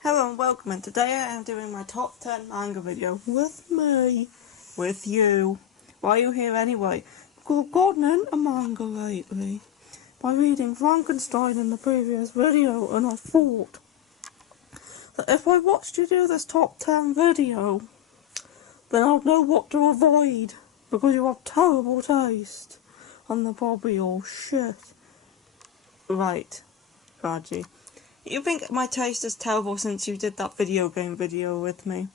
Hello and welcome, and today I am doing my top 10 manga video with me, with you. Why are you here anyway? Because I've gotten into manga lately by reading Frankenstein in the previous video, and I thought that if I watched you do this top 10 video, then I'd know what to avoid, because you have terrible taste, and they're probably all shit. Right, Badgy. You think my taste is terrible since you did that video game video with me?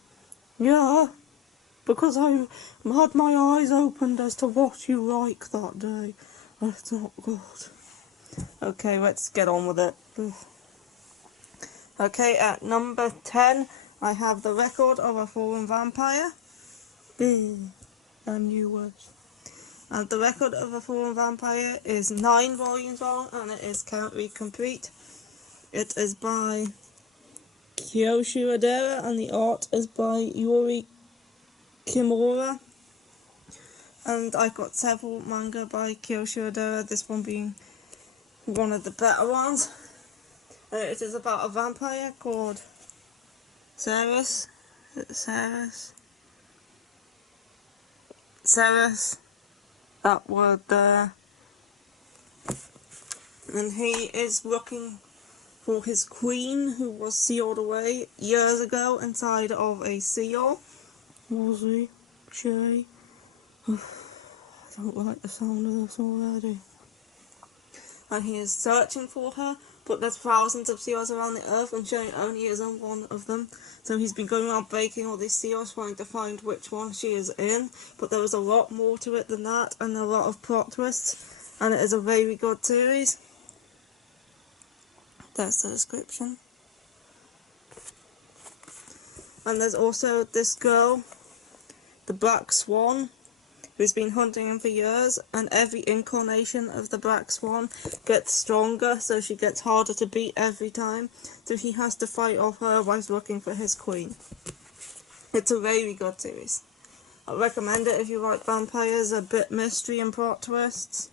Yeah, because I had my eyes opened as to what you like that day. It's not good. Okay, let's get on with it. Okay, at number 10, I have The Record of a Fallen Vampire. I knew it. And The Record of a Fallen Vampire is 9 volumes long, and it is currently complete. It is by Kiyoshi Wadera, and the art is by Yuri Kimura. And I got several manga by Kiyoshi Wadera, this one being one of the better ones. It is about a vampire called Ceres. That word there. And he is looking for his queen, who was sealed away years ago inside of a seal. Was he? Shay? I don't like the sound of this already. And he is searching for her, but there's thousands of seals around the earth, and Shay only is on one of them. So he's been going around breaking all these seals, trying to find which one she is in. But there is a lot more to it than that, and a lot of plot twists. And it is a very good series. That's the description. And there's also this girl, the Black Swan, who's been hunting him for years, and every incarnation of the Black Swan gets stronger, so she gets harder to beat every time. So he has to fight off her whilst looking for his queen. It's a very good series. I recommend it if you like vampires, a bit mystery and plot twists.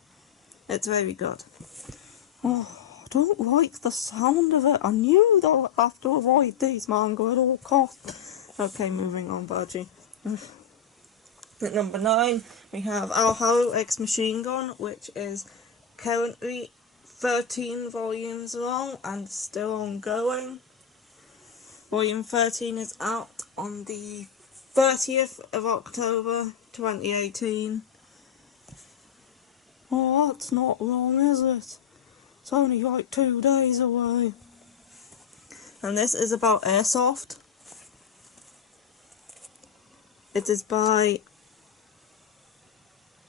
It's very good. Oh, I don't like the sound of it. I knew that I'd have to avoid these manga at all costs. Okay, moving on, Badgy. At number 9, we have Our Haru X Machine Gun, which is currently 13 volumes long and still ongoing. Volume 13 is out on the 30th of October 2018. Oh, that's not long, is it? It's only like 2 days away. And this is about airsoft. It is by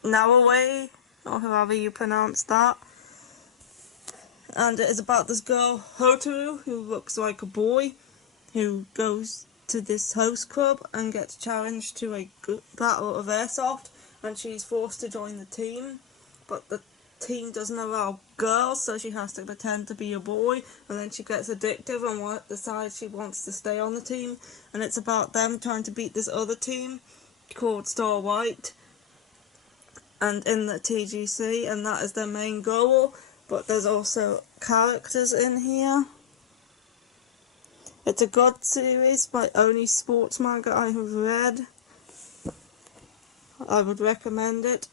Naraway, or however you pronounce that. And it is about this girl, Hotaru, who looks like a boy, who goes to this host club and gets challenged to a battle of airsoft, and she's forced to join the team, but the team doesn't allow girls, so she has to pretend to be a boy, and then she gets addictive and decides she wants to stay on the team, and it's about them trying to beat this other team called Star White, and in the TGC, and that is their main goal. But there's also characters in here. It's a good series, by only sports manga I have read. I would recommend it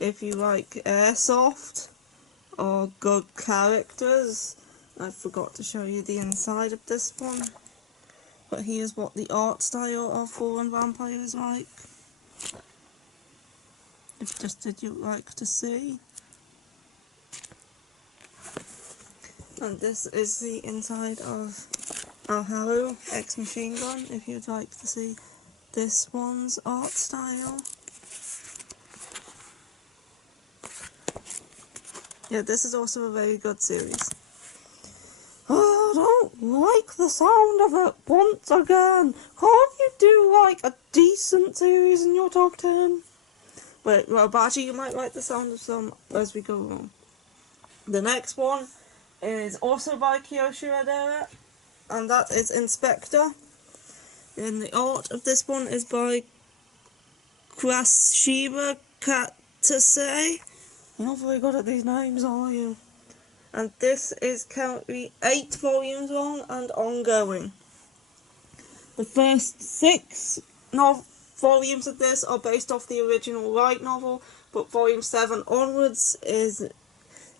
if you like airsoft or good characters. I forgot to show you the inside of this one, but here's what the art style of Fallen Vampire is like. If just did you like to see. And this is the inside of Our Haru X Machine Gun, if you'd like to see this one's art style. Yeah, this is also a very good series. Oh, I don't like the sound of it once again. Can't you do like a decent series in your top 10? Wait, well, Badgy, you might like the sound of some as we go along. The next one is also by Kiyoshi Wadera, and that is Inspector. And the art of this one is by Kurashima Katase. You're not very good at these names, are you? And this is currently 8 volumes long and ongoing. The first 6 volumes of this are based off the original light novel, but volume 7 onwards is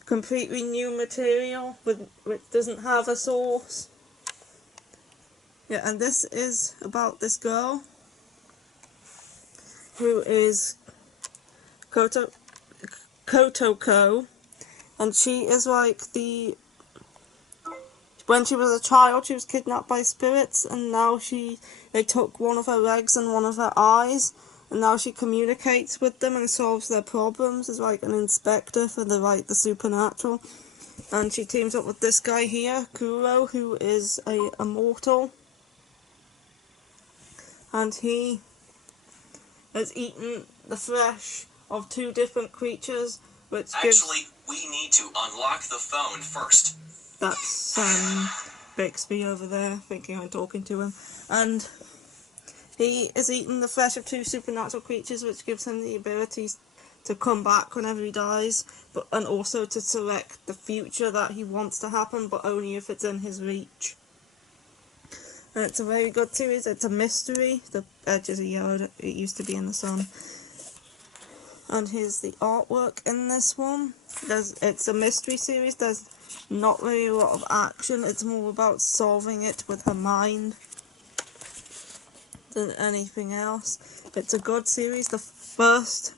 completely new material which doesn't have a source. Yeah, and this is about this girl who is Kotoko, and she is like when she was a child she was kidnapped by spirits, and now they took one of her legs and one of her eyes, and now she communicates with them and solves their problems as like an inspector for the supernatural. And she teams up with this guy here, Kuro, who is a immortal, and he has eaten the flesh of 2 different creatures, which Actually, we need to unlock the phone first. That's Bixby over there, thinking I'm talking to him. And he has eaten the flesh of 2 supernatural creatures, which gives him the ability to come back whenever he dies, and also to select the future that he wants to happen, but only if it's in his reach. And it's a very good series. It's a mystery. The edges are yellowed. It used to be in the sun. And here's the artwork in this one. It's a mystery series. There's not really a lot of action. It's more about solving it with her mind than anything else. It's a good series. The first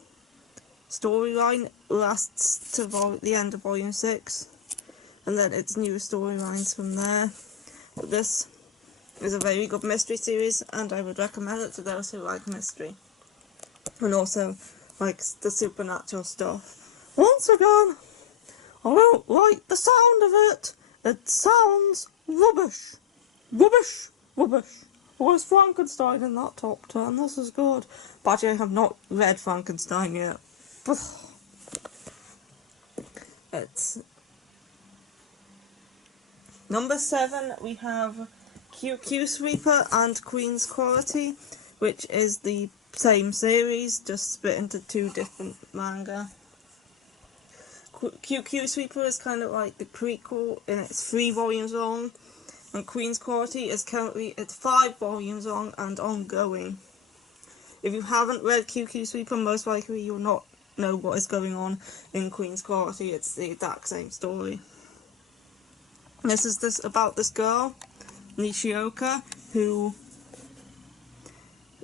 storyline lasts to the end of volume 6, and then it's new storylines from there. But this is a very good mystery series, and I would recommend it to those who like mystery and also like the supernatural stuff. Once again, I don't like the sound of it. It sounds rubbish. Rubbish. Rubbish. Where's Frankenstein in that top 10? This is good. But I have not read Frankenstein yet. It's number 7. We have QQ Sweeper and Queen's Quality, which is the same series, just split into 2 different manga. QQ Sweeper is kind of like the prequel, and it's 3 volumes long, and Queen's Quality is currently 5 volumes long and ongoing. If you haven't read QQ Sweeper, most likely you'll not know what is going on in Queen's Quality. It's the exact same story. This is about this girl, Nishioka, who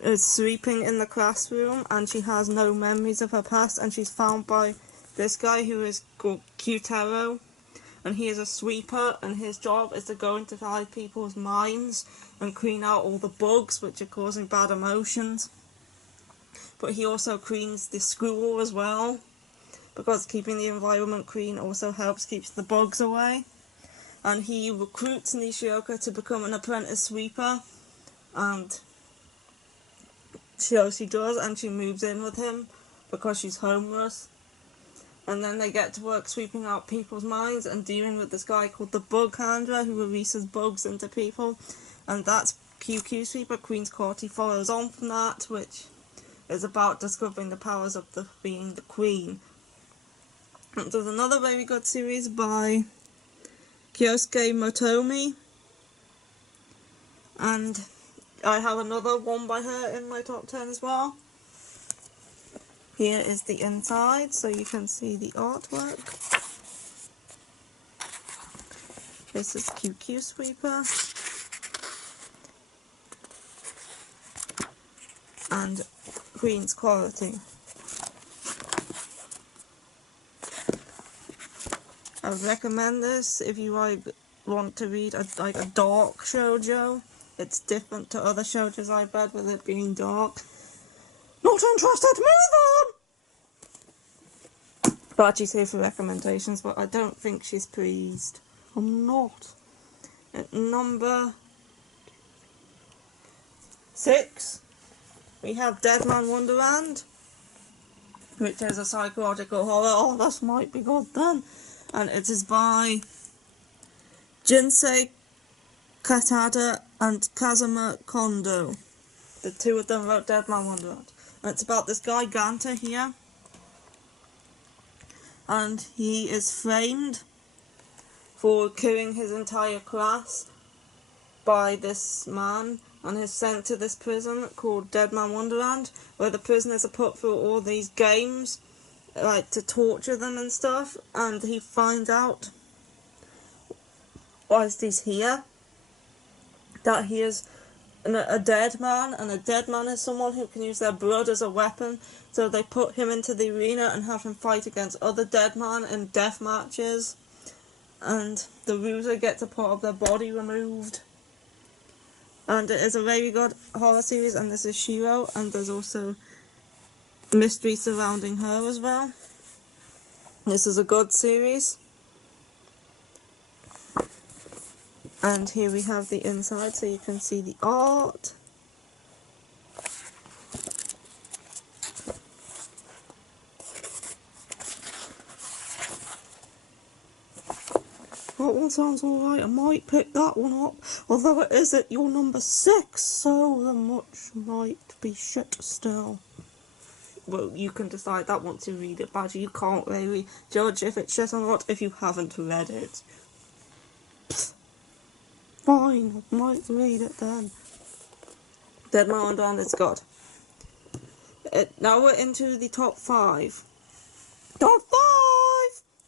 is sleeping in the classroom, and she has no memories of her past, and she's found by this guy who is called Kyutaro, and he is a sweeper, and his job is to go inside people's minds and clean out all the bugs which are causing bad emotions. But he also cleans the school as well, because keeping the environment clean also helps keep the bugs away. And he recruits Nishioka to become an apprentice sweeper, and she does, and she moves in with him because she's homeless. And then they get to work sweeping out people's minds and dealing with this guy called the Bug Handler, who releases bugs into people. And that's QQ Sweeper. Queen's Quality follows on from that, which is about discovering the powers of being the queen. And there's another very good series by Kyosuke Motomi, and I have another one by her in my top 10 as well. Here is the inside, so you can see the artwork. This is QQ Sweeper. And Queen's Quality. I would recommend this if you want to read a dark shoujo. It's different to other shoujos I've read with it being dark. Not interested, move on! But she's here for recommendations, but I don't think she's pleased. I'm not. At number 6, we have Dead Man Wonderland, which is a psychological horror. Oh, this might be good then. And it is by Jinsei Katada and Kazuma Kondo. The 2 of them wrote Dead Man Wonderland. And it's about this guy, Ganta, here. And he is framed for killing his entire class by this man and is sent to this prison called Dead Man Wonderland, where the prisoners are put through all these games, like to torture them and stuff, and he finds out whilst he's here that he is a dead man, and a dead man is someone who can use their blood as a weapon, so they put him into the arena and have him fight against other dead men in death matches, and the loser gets a part of their body removed. And it is a very good horror series, and this is Shiro, and there's also mystery surrounding her as well. This is a good series. And here we have the inside, so you can see the art. That one sounds alright, I might pick that one up, although it is at your number 6, so the much might be shit still. Well, you can decide that once you read it, Badgy. You can't really judge if it's shit or not if you haven't read it. Pfft. Fine, I might read it then. Dead Man Wonderland is good. Now we're into the top 5. Top 5!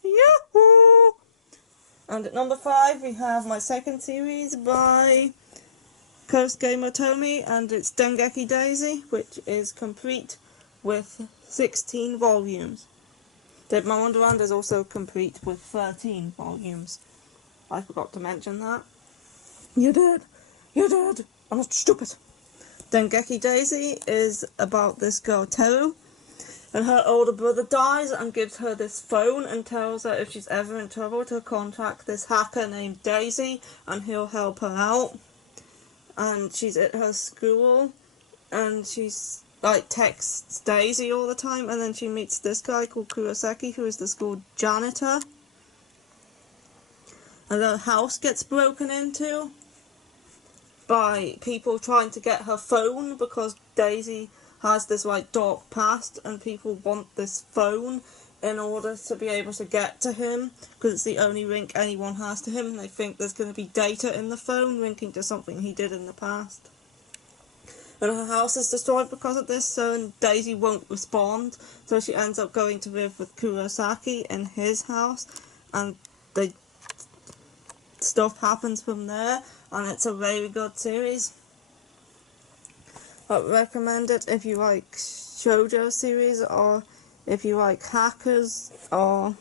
Yahoo! And at number 5 we have my second series by Kosuke Motomi, and it's Dengeki Daisy, which is complete with 16 volumes. Dead Man Wonderland is also complete with 13 volumes. I forgot to mention that. You did! You did! I'm not stupid! Dengeki Daisy is about this girl Teru, and her older brother dies and gives her this phone and tells her if she's ever in trouble to contact this hacker named Daisy and he'll help her out. And she's at her school and she's like texts Daisy all the time, and then she meets this guy called Kurosaki, who is the school janitor. And her house gets broken into by people trying to get her phone because Daisy has this like dark past, and people want this phone in order to be able to get to him because it's the only link anyone has to him, and they think there's going to be data in the phone linking to something he did in the past. And her house is destroyed because of this, so Daisy won't respond, so she ends up going to live with Kurosaki in his house, and stuff happens from there, and it's a very good series. I'd recommend it if you like shoujo series, or if you like hackers, or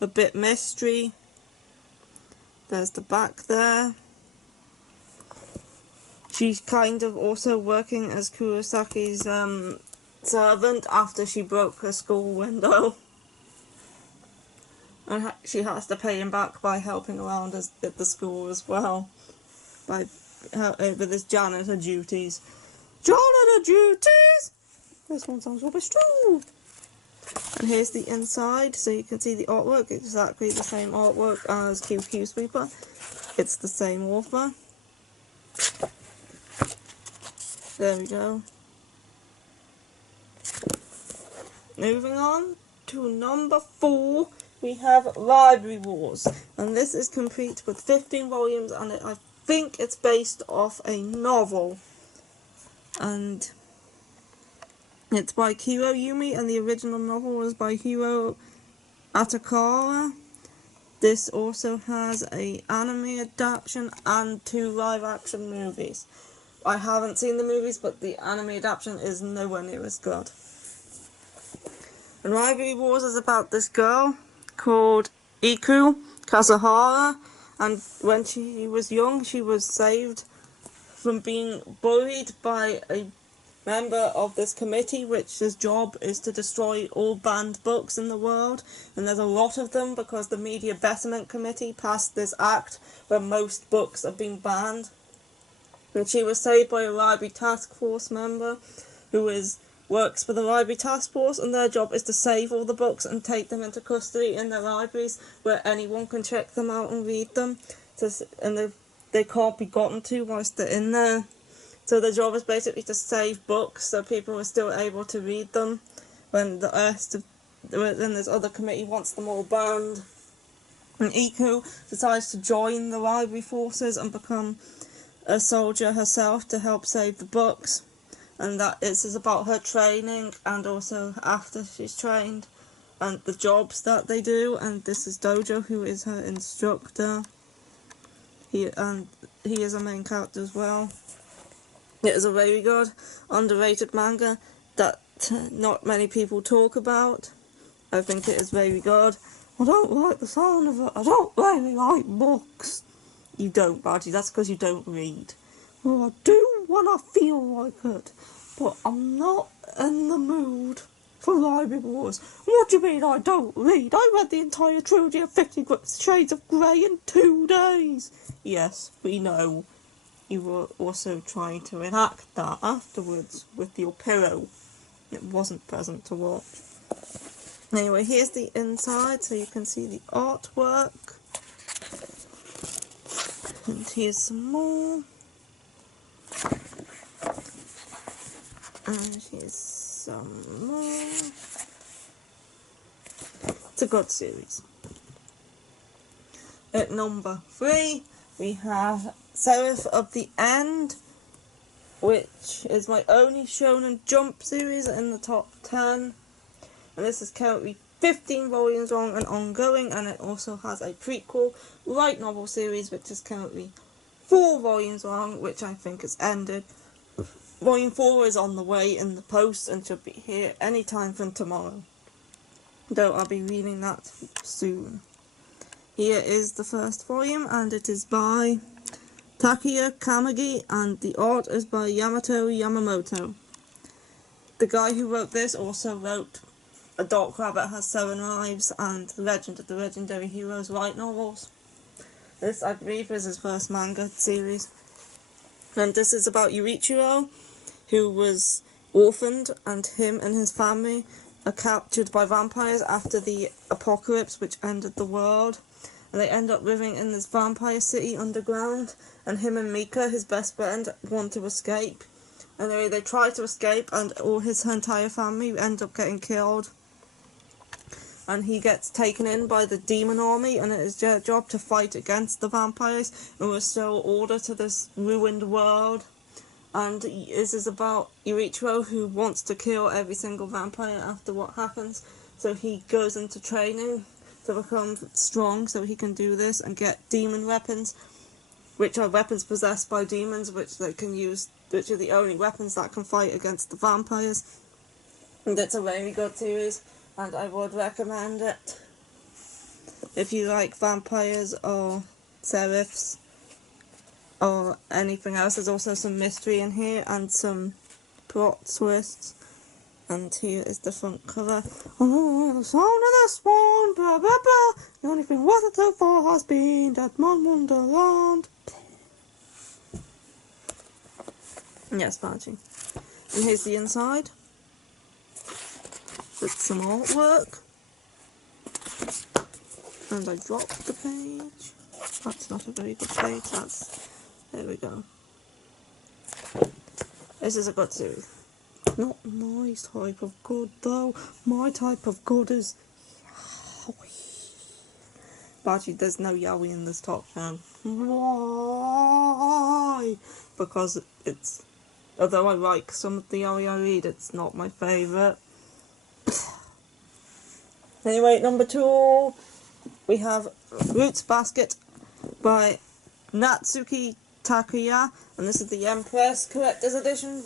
a bit mystery. There's the back there. She's kind of also working as Kurosaki's servant after she broke her school window. And she has to pay him back by helping around at the school as well. With his janitor duties. Janitor duties! This one sounds rubbish too. And here's the inside, so you can see the artwork. It's exactly the same artwork as QQ Sweeper. It's the same author. There we go. Moving on to number 4, we have Library Wars. And this is complete with 15 volumes, and I think it's based off a novel. And it's by Kiro Yumi, and the original novel was by Hiro Atakara. This also has an anime adaptation and 2 live-action movies. I haven't seen the movies, but the anime adaptation is nowhere near as good. And Library Wars is about this girl called Iku Kazuhara, and when she was young, she was saved from being bullied by a member of this committee, which's job is to destroy all banned books in the world, and there's a lot of them because the Media Betterment Committee passed this act where most books are being banned. And she was saved by a Library Task Force member who works for the Library Task Force, and their job is to save all the books and take them into custody in their libraries where anyone can check them out and read them, and they can't be gotten to whilst they're in there. So their job is basically to save books so people are still able to read them when this other committee wants them all banned. And Iku decides to join the library forces and become a soldier herself to help save the books, and that is about her training and also after she's trained and the jobs that they do. And this is Dojo, who is her instructor. He is a main character as well. It is a very good, underrated manga that not many people talk about. I think it is very good. I don't like the sound of it. I don't really like books. You don't, Badgy. That's because you don't read. Well, I do when I feel like it, but I'm not in the mood for library wars. What do you mean I don't read? I read the entire trilogy of 50 Shades of Grey in 2 days. Yes, we know. You were also trying to enact that afterwards with your pillow. It wasn't pleasant to watch. Anyway, here's the inside so you can see the artwork. And here's some more. And here's some more. It's a good series. At number 3, we have Seraph of the End, which is my only Shonen Jump series in the top 10. And this is currently 15 volumes long and ongoing, and it also has a prequel light novel series which is currently 4 volumes long, which I think has ended. Volume 4 is on the way in the post and should be here any time from tomorrow, though I'll be reading that soon. Here is the first volume, and it is by Takeya Kamagi, and the art is by Yamato Yamamoto. The guy who wrote this also wrote A Dark Rabbit Has 7 Lives and The Legend of the Legendary Heroes light novels. This, I believe, is his first manga series. And this is about Yurichiro, who was orphaned, and him and his family are captured by vampires after the apocalypse which ended the world. And they end up living in this vampire city underground, and him and Mika, his best friend, want to escape. And they try to escape, and all his entire family end up getting killed. And he gets taken in by the demon army, and it is their job to fight against the vampires and restore order to this ruined world. And this is about Yurichiro, who wants to kill every single vampire after what happens. So he goes into training to become strong so he can do this and get demon weapons, which are weapons possessed by demons, which they can use, which are the only weapons that can fight against the vampires. And it's a very good series, and I would recommend it if you like vampires or seraphs or anything else. There's also some mystery in here and some plot twists. And here is the front cover. Oh, the sound of this one, blah blah blah. The only thing worth it so far has been that Mon Wonderland. Yes, badgy. And here's the inside. With some artwork. And I dropped the page. That's not a very good page. There we go. This is a good series. Not my type of good though. My type of good is yaoi. But actually there's no yaoi in this top 10. Why? Because it's, although I like some of the yaoi I read, it's not my favourite. Anyway, number 2, we have Roots Basket by Natsuki Takuya, and this is the Empress Collector's Edition.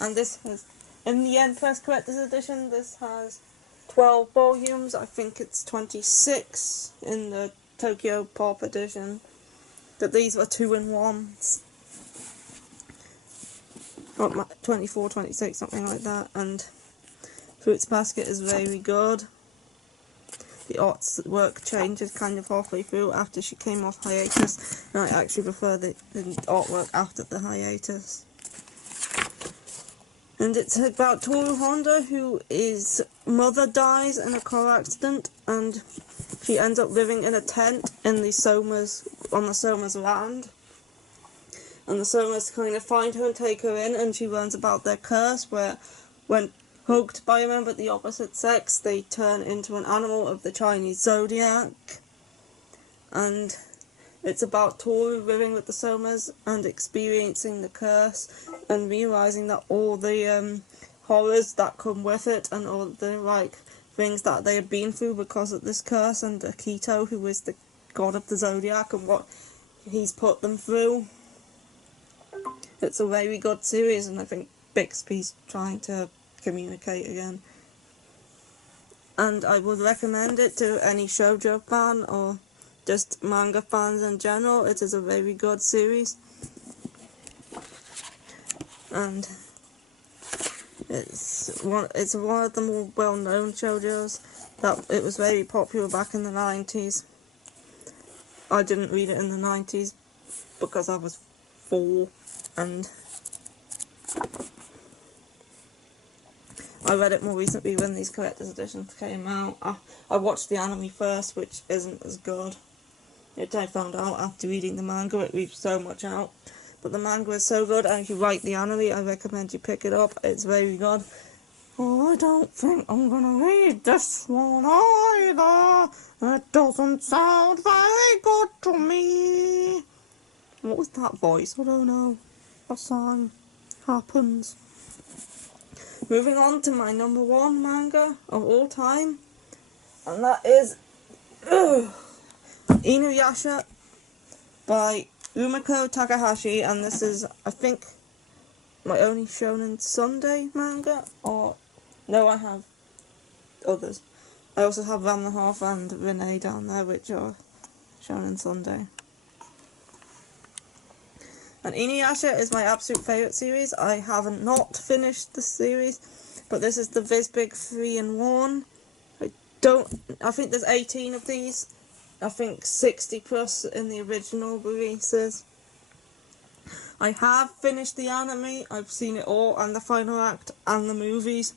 And this has, in the Empress Collector's Edition, this has 12 volumes. I think it's 26 in the Tokyo Pop Edition. But these were 2-in-1s. Or 24, 26, something like that. And Fruits Basket is very good. The artwork changes kind of halfway through after she came off hiatus. And I actually prefer the artwork after the hiatus. And it's about Toru Honda, whose mother dies in a car accident, and she ends up living in a tent in the Soma's, on the Soma's land. And the Somas kind of find her and take her in, and she learns about their curse, where when hugged by a member of the opposite sex, they turn into an animal of the Chinese zodiac. And It's about Toru living with the Somas and experiencing the curse and realising that all the horrors that come with it and all the things that they had been through because of this curse, and Akito, who is the god of the zodiac, and what he's put them through. It's a very good series, and I think Bixby's trying to communicate again. And I would recommend it to any shoujo fan or just manga fans in general. It is a very good series. And it's one of the more well-known shoujos. That it was very popular back in the 90s. I didn't read it in the 90s because I was 4, and I read it more recently when these collector's editions came out. I watched the anime first, which isn't as good. I found out after reading the manga, it leaves so much out. But the manga is so good, and if you like the anime, I recommend you pick it up. It's very good. Oh, I don't think I'm gonna read this one either. It doesn't sound very good to me. What was that voice? I don't know. A sign happens. Moving on to my number 1 manga of all time, and that is Inuyasha by Umiko Takahashi, and this is, I think, my only Shonen Sunday manga, or no, I have others. I also have Ram the Half and Renee down there, which are Shonen Sunday. And Inuyasha is my absolute favourite series. I haven't not finished the series, but this is the Visbig 3-in-1. I think there's 18 of these. I think 60 plus in the original releases. I have finished the anime. I've seen it all, and the final act, and the movies.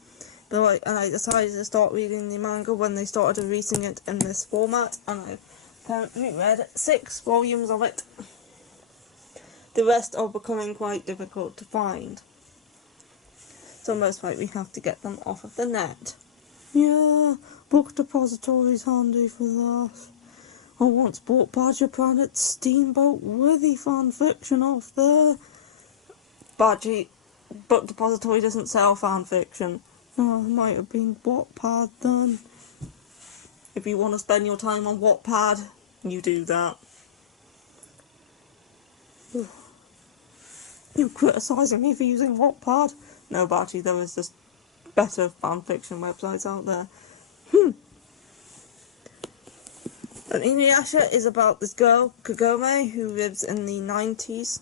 But I decided to start reading the manga when they started releasing it in this format, and I've currently read 6 volumes of it. The rest are becoming quite difficult to find, so most likely have to get them off of the net. Yeah, Book Depository's handy for that. I once bought Badger Planet's Steamboat Withy fanfiction off there. Badgy, Book Depository doesn't sell fanfiction. Oh, it might have been Wattpad then. If you want to spend your time on Wattpad, you do that. You criticising me for using Wattpad? No, Badgy, there is just better fanfiction websites out there. And Inuyasha is about this girl, Kagome, who lives in the 90s.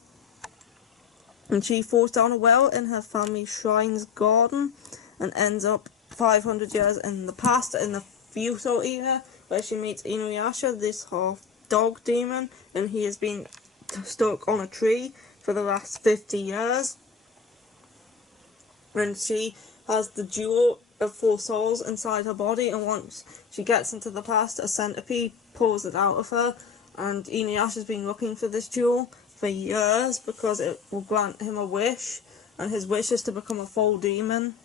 And she falls down a well in her family's shrine's garden and ends up 500 years in the past, in the feudal era, where she meets Inuyasha, this half-dog demon, and he has been stuck on a tree for the last 50 years. And she has the jewel of 4 souls inside her body, and once she gets into the past, a centipede pulls it out of her, and Inuyasha's been looking for this jewel for years because it will grant him a wish, and his wish is to become a full demon.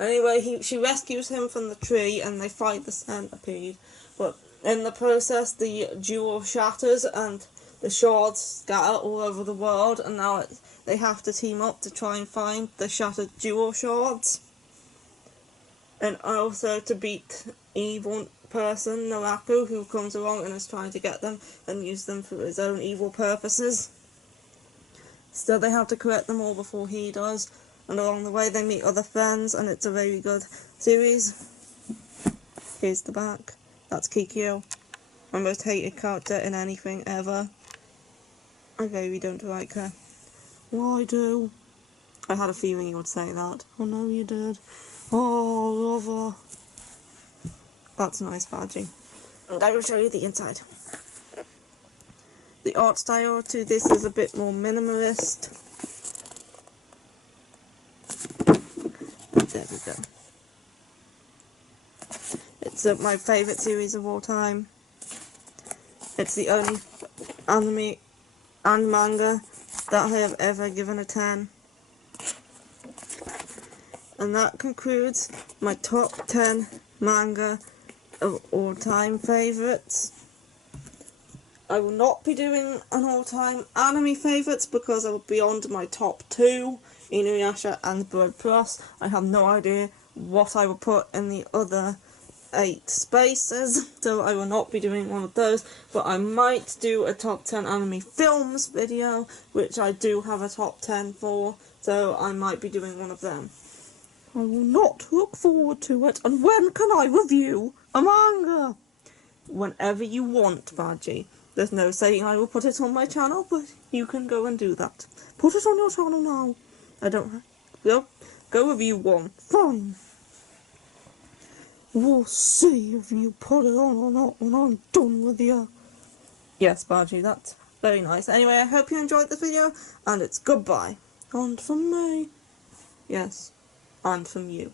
Anyway, she rescues him from the tree and they fight the centipede, but in the process the jewel shatters and the shards scatter all over the world, and now they have to team up to try and find the shattered jewel shards, and also to beat evil person Naraku, who comes along and is trying to get them and use them for his own evil purposes. So they have to collect them all before he does, and along the way they meet other friends, and it's a very good series. Here's the back. That's Kikyo, my most hated character in anything ever. I really don't like her. Well, I do. I had a feeling you would say that. Oh no, you did. Oh, love her. That's nice, Badgy. And I will show you the inside. The art style to this is a bit more minimalist. There we go. It's my favourite series of all time. It's the only anime and manga that I have ever given a 10. And that concludes my top 10 manga of all time favourites. I will not be doing an all-time anime favourites because I will be on to my top 2, Inuyasha and Blood Plus. I have no idea what I will put in the other 8 spaces, so I will not be doing one of those, but I might do a top 10 anime films video, which I do have a top 10 for, so I might be doing one of them. I will not look forward to it, and when can I review a manga? Whenever you want, Badgy. There's no saying I will put it on my channel, but you can go and do that. Put it on your channel now. I don't have... Go review one. Fine. We'll see if you put it on or not when I'm done with you. Yes, Badgy, that's very nice. Anyway, I hope you enjoyed this video, and it's goodbye. And from me. Yes, and from you.